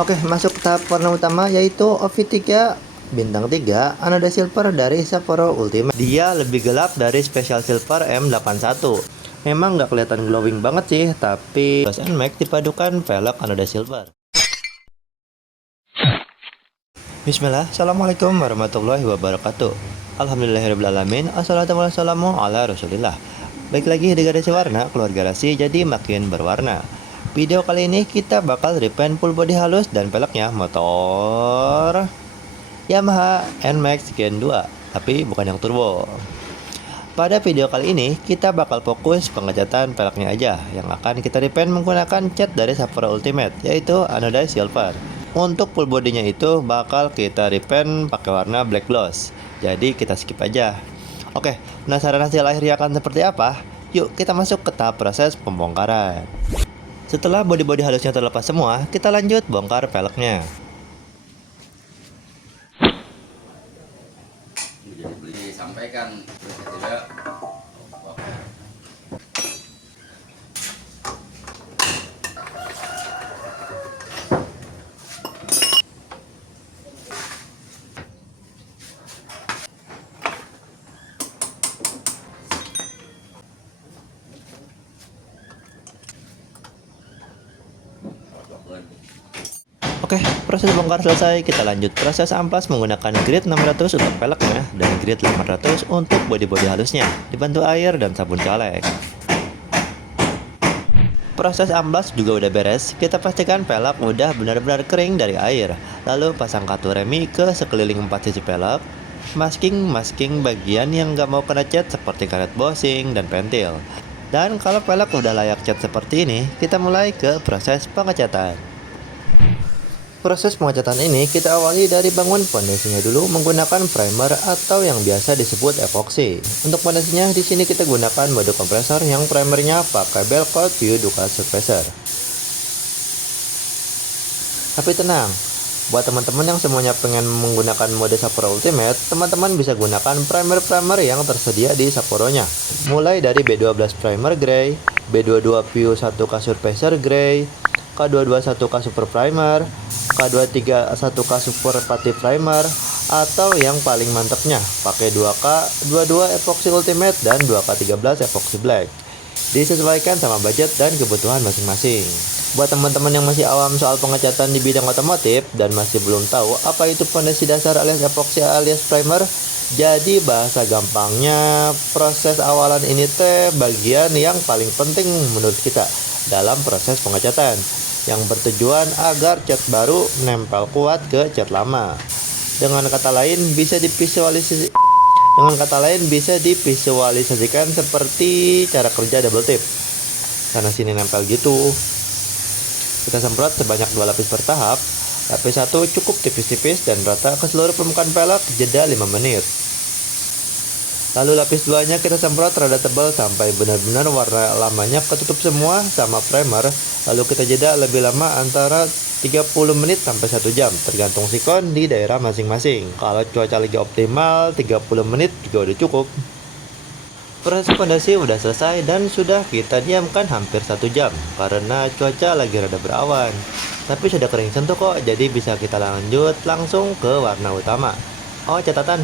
Oke, masuk tahap warna utama yaitu OV3 bintang 3 Anoda Silver dari Sapporo Ultimate. Dia lebih gelap dari Special Silver M81. Memang nggak kelihatan glowing banget sih, tapi Gloss Max dipadukan velg Anoda Silver. Bismillah, Assalamualaikum warahmatullahi wabarakatuh. Alhamdulillahirrahmanirrahim. Assalamualaikum ala rasulillah. Baik lagi di Garasi Warna, keluarga Garasi jadi makin berwarna. Video kali ini kita bakal repaint full body halus dan velgnya motor Yamaha NMAX Gen 2, tapi bukan yang turbo. Pada video kali ini kita bakal fokus pengecatan velgnya aja, yang akan kita repaint menggunakan cat dari Sapporo Ultimate, yaitu Anoda Silver. Untuk full bodinya itu bakal kita repaint pakai warna black gloss, jadi kita skip aja. Oke, penasaran hasil akhirnya akan seperti apa? Yuk kita masuk ke tahap proses pembongkaran. Setelah bodi-bodi halusnya terlepas semua, kita lanjut bongkar velgnya. Disampaikan tidak. Oke, proses bongkar selesai. Kita lanjut proses amplas menggunakan grit 600 untuk velgnya dan grit 800 untuk bodi-bodi halusnya, dibantu air dan sabun caleg. Proses amplas juga udah beres. Kita pastikan velg udah benar-benar kering dari air. Lalu pasang kartu remi ke sekeliling 4 sisi velg. Masking bagian yang nggak mau kena cat seperti karet bosing dan pentil. Dan kalau velg udah layak cat seperti ini, kita mulai ke proses pengecatan. Proses pengecatan ini kita awali dari bangun pondasinya dulu menggunakan primer atau yang biasa disebut epoxy. Untuk pondasinya di sini kita gunakan mode kompresor yang primernya pakai Belcoat View Dual Surfacer. Tapi tenang, buat teman-teman yang semuanya pengen menggunakan mode Sapporo Ultimate, teman-teman bisa gunakan primer yang tersedia di Sapporo-nya. Mulai dari B12 Primer Grey, B22 View 1K Surfacer Grey, K221 K Super Primer, K231 K Super Putty Primer, atau yang paling mantepnya pakai 2K 22 Epoxy Ultimate dan 2K 13 Epoxy Black. Disesuaikan sama budget dan kebutuhan masing-masing. Buat teman-teman yang masih awam soal pengecatan di bidang otomotif dan masih belum tahu apa itu pondasi dasar alias epoxy alias primer, jadi bahasa gampangnya proses awalan ini teh bagian yang paling penting menurut kita dalam proses pengecatan, yang bertujuan agar cat baru nempel kuat ke cat lama. Dengan kata lain bisa divisualisasikan seperti cara kerja double tip. Sana sini nempel gitu. Kita semprot sebanyak 2 lapis bertahap. Lapis 1 cukup tipis-tipis dan rata ke seluruh permukaan velg, jeda 5 menit. Lalu lapis 2-nya kita semprot rada tebal sampai benar-benar warna lamanya ketutup semua sama primer. Lalu kita jeda lebih lama antara 30 menit sampai 1 jam, tergantung sikon di daerah masing-masing. Kalau cuaca lagi optimal, 30 menit juga udah cukup. Proses pondasi udah selesai dan sudah kita diamkan hampir 1 jam karena cuaca lagi rada berawan. Tapi sudah kering sentuh kok, jadi bisa kita lanjut langsung ke warna utama. Oh, catatan,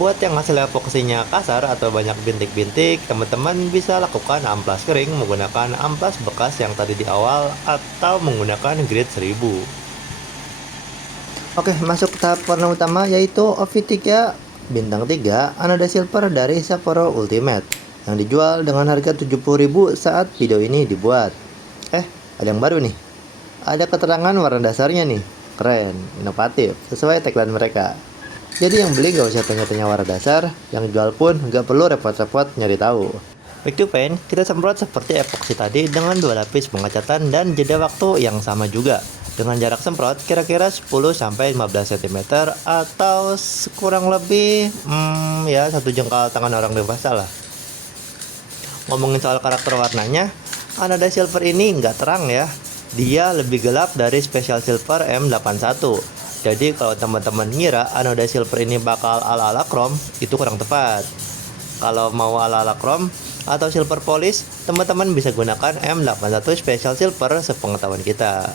buat yang hasil epoksinya kasar atau banyak bintik-bintik, teman-teman bisa lakukan amplas kering menggunakan amplas bekas yang tadi di awal atau menggunakan grit 1000. Oke, masuk tahap warna utama yaitu OV3 bintang 3 Anoda Silver dari Sapporo Ultimate yang dijual dengan harga 70.000 saat video ini dibuat. Ada yang baru nih. Ada keterangan warna dasarnya nih. Keren, inovatif, sesuai tagline mereka. Jadi yang beli gak usah tanya-tanya warna dasar, yang jual pun gak perlu repot-repot nyari tahu. Back to paint, kita semprot seperti epoxy tadi dengan 2 lapis pengecatan dan jeda waktu yang sama juga. Dengan jarak semprot kira-kira 10-15 cm atau kurang lebih ya 1 jengkal tangan orang dewasa lah. Ngomongin soal karakter warnanya, Anoda Silver ini nggak terang ya. Dia lebih gelap dari Special Silver M81. Jadi kalau teman-teman ngira Anoda Silver ini bakal ala-ala chrome, itu kurang tepat. Kalau mau ala-ala chrome atau silver polish, teman-teman bisa gunakan M81 Special Silver sepengetahuan kita.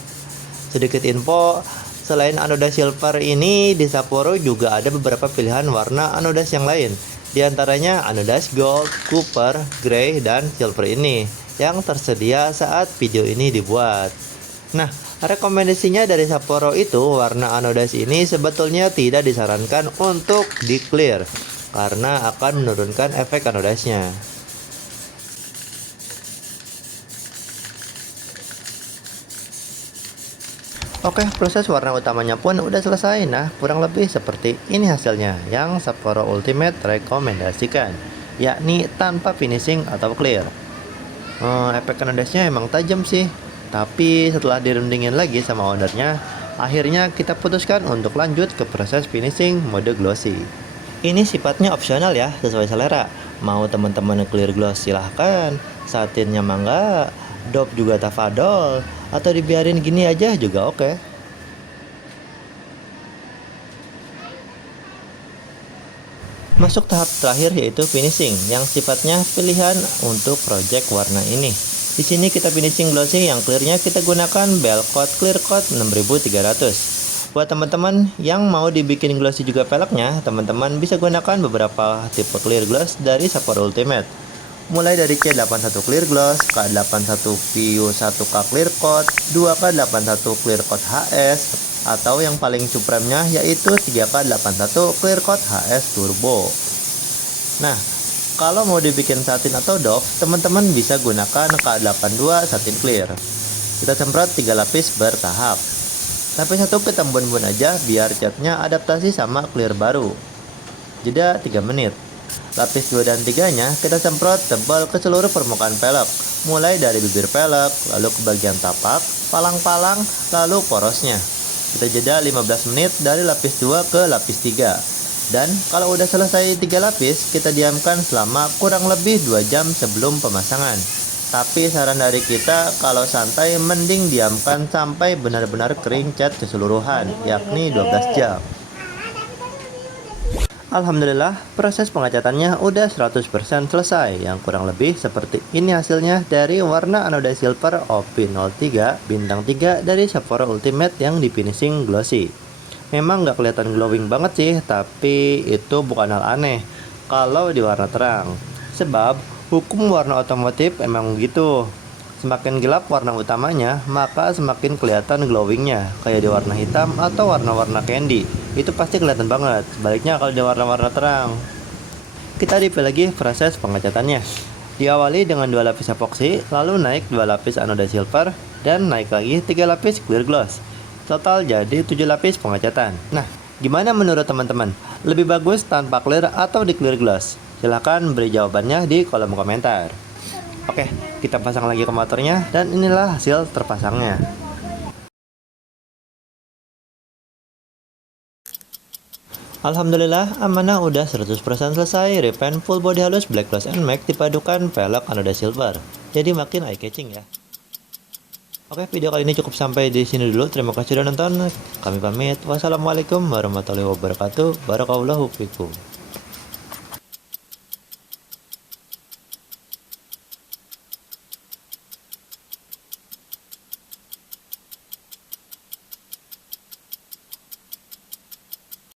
Sedikit info, selain anoda silver ini di Sapporo juga ada beberapa pilihan warna anodas yang lain. Di antaranya anodas gold, copper, grey, dan silver ini yang tersedia saat video ini dibuat. Nah, rekomendasinya dari Sapporo itu warna anodas ini sebetulnya tidak disarankan untuk di clear karena akan menurunkan efek anodasnya. Oke, proses warna utamanya pun udah selesai. Nah, kurang lebih seperti ini hasilnya yang Sapporo Ultimate rekomendasikan, yakni tanpa finishing atau clear. Efek anodasnya emang tajam sih, tapi setelah dirundingin lagi sama ownernya, akhirnya kita putuskan untuk lanjut ke proses finishing mode glossy. Ini sifatnya opsional ya, sesuai selera. Mau teman-teman clear gloss silahkan, satinnya mangga, dop juga tafadol, atau dibiarin gini aja juga oke. Masuk tahap terakhir yaitu finishing yang sifatnya pilihan untuk project warna ini. Di sini kita finishing glossy yang clearnya kita gunakan Bell Coat Clear Coat 6300. Buat teman-teman yang mau dibikin glossy juga peleknya, teman-teman bisa gunakan beberapa tipe clear gloss dari Sapporo Ultimate. Mulai dari C81 Clear Gloss, K81 PU1K Clear Coat, 2K81 Clear Coat HS, atau yang paling supremenya yaitu 3K81 Clear Coat HS Turbo. Nah, kalau mau dibikin satin atau doff, teman-teman bisa gunakan K82 Satin Clear. Kita semprot 3 lapis bertahap. Lapis 1 kita embun-embun aja biar catnya adaptasi sama clear baru. Jeda 3 menit. Lapis 2 dan 3-nya kita semprot tebal ke seluruh permukaan pelek, mulai dari bibir pelek, lalu ke bagian tapak, palang-palang, lalu porosnya. Kita jeda 15 menit dari lapis 2 ke lapis 3. Dan kalau udah selesai 3 lapis, kita diamkan selama kurang lebih 2 jam sebelum pemasangan. Tapi saran dari kita, kalau santai mending diamkan sampai benar-benar kering cat keseluruhan, yakni 12 jam. Alhamdulillah, proses pengecatannya udah 100% selesai, yang kurang lebih seperti ini hasilnya dari warna anoda silver OP03 bintang 3 dari Sapporo Ultimate yang di finishing glossy. Memang nggak kelihatan glowing banget sih, tapi itu bukan hal aneh kalau di warna terang. Sebab hukum warna otomotif emang gitu. Semakin gelap warna utamanya, maka semakin kelihatan glowingnya. Kayak di warna hitam atau warna-warna candy, itu pasti kelihatan banget. Sebaliknya kalau di warna-warna terang. Kita repeat lagi proses pengecatannya. Diawali dengan 2 lapis epoxy, lalu naik 2 lapis anoda silver, dan naik lagi 3 lapis clear gloss. Total jadi 7 lapis pengecatan. Nah, gimana menurut teman-teman? Lebih bagus tanpa clear atau di clear gloss? Silahkan beri jawabannya di kolom komentar. Oke, kita pasang lagi ke motornya, dan inilah hasil terpasangnya. Alhamdulillah, amanah udah 100% selesai. Repaint full body halus black gloss and matte dipadukan velg anoda silver. Jadi makin eye catching ya. Oke, video kali ini cukup sampai di sini dulu. Terima kasih sudah nonton. Kami pamit. Wassalamualaikum warahmatullahi wabarakatuh. Barakallahu fikum.